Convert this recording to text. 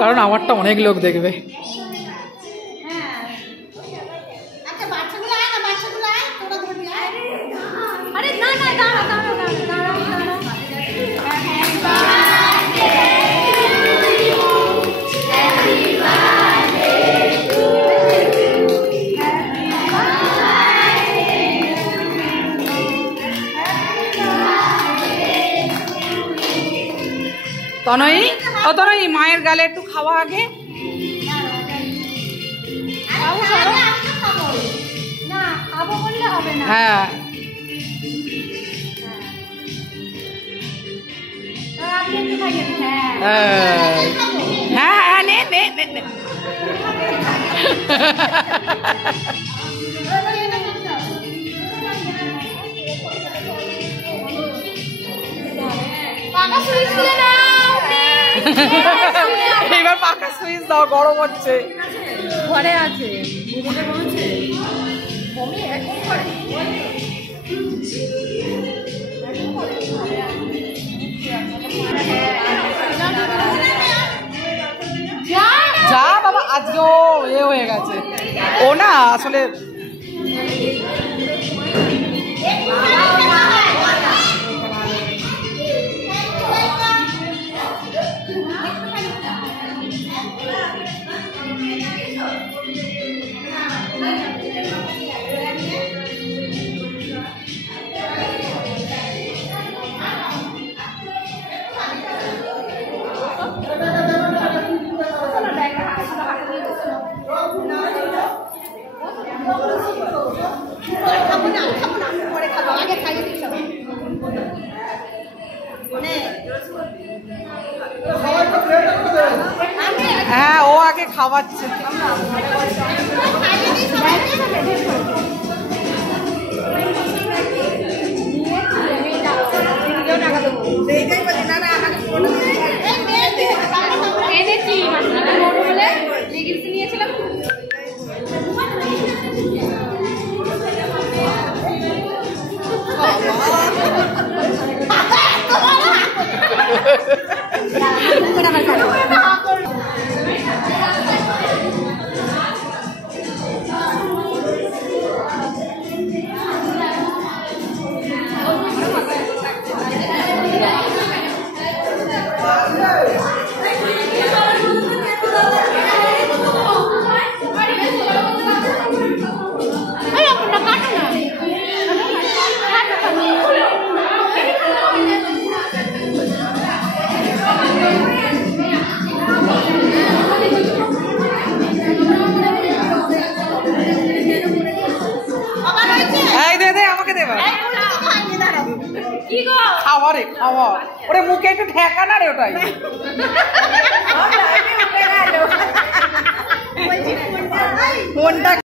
কারণ আমারটা অনেক লোক দেখবে। তনয়ী, ও তনয়ী, মায়ের গালে একটু খাওয়া আগে। হ্যাঁ হ্যাঁ হ্যাঁ, নে নে নে নে। এবার পাকা সুইচ দাও, গরম হচ্ছে। ঘরে আছে যা বাবা, আজকেও এ হয়ে গেছে ও না আসলে। হ্যাঁ, ও আগে খাওয়াচ্ছে। খাওয়ারে খাওয়া, ওরে মুখে একটু ঠেকা না রে ওটাই। ফোনটা